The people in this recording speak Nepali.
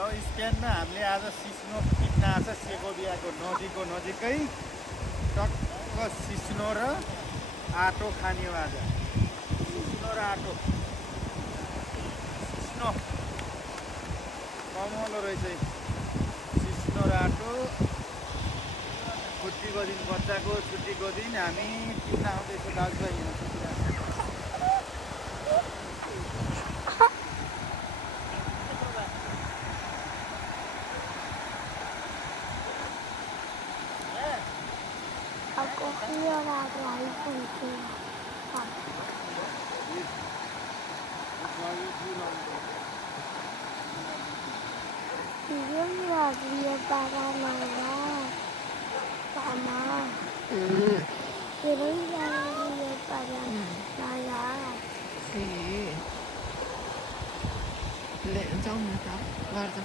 ल स्ट्यान्डमा हामीले आज सिस्नो किन्न आएको छ सेगोबियाको नजिकै टक्क सिस्नो र आटो खाने हो आज। सिस्नो र आटो सिस्नो कमलो रहेछ सिस्नो र आटो। छुट्टीको दिन बच्चाको छुट्टीको दिन हामी किन्न आउँदैछौँ दाजुभाइ हेर्न Sì, le già un guarda.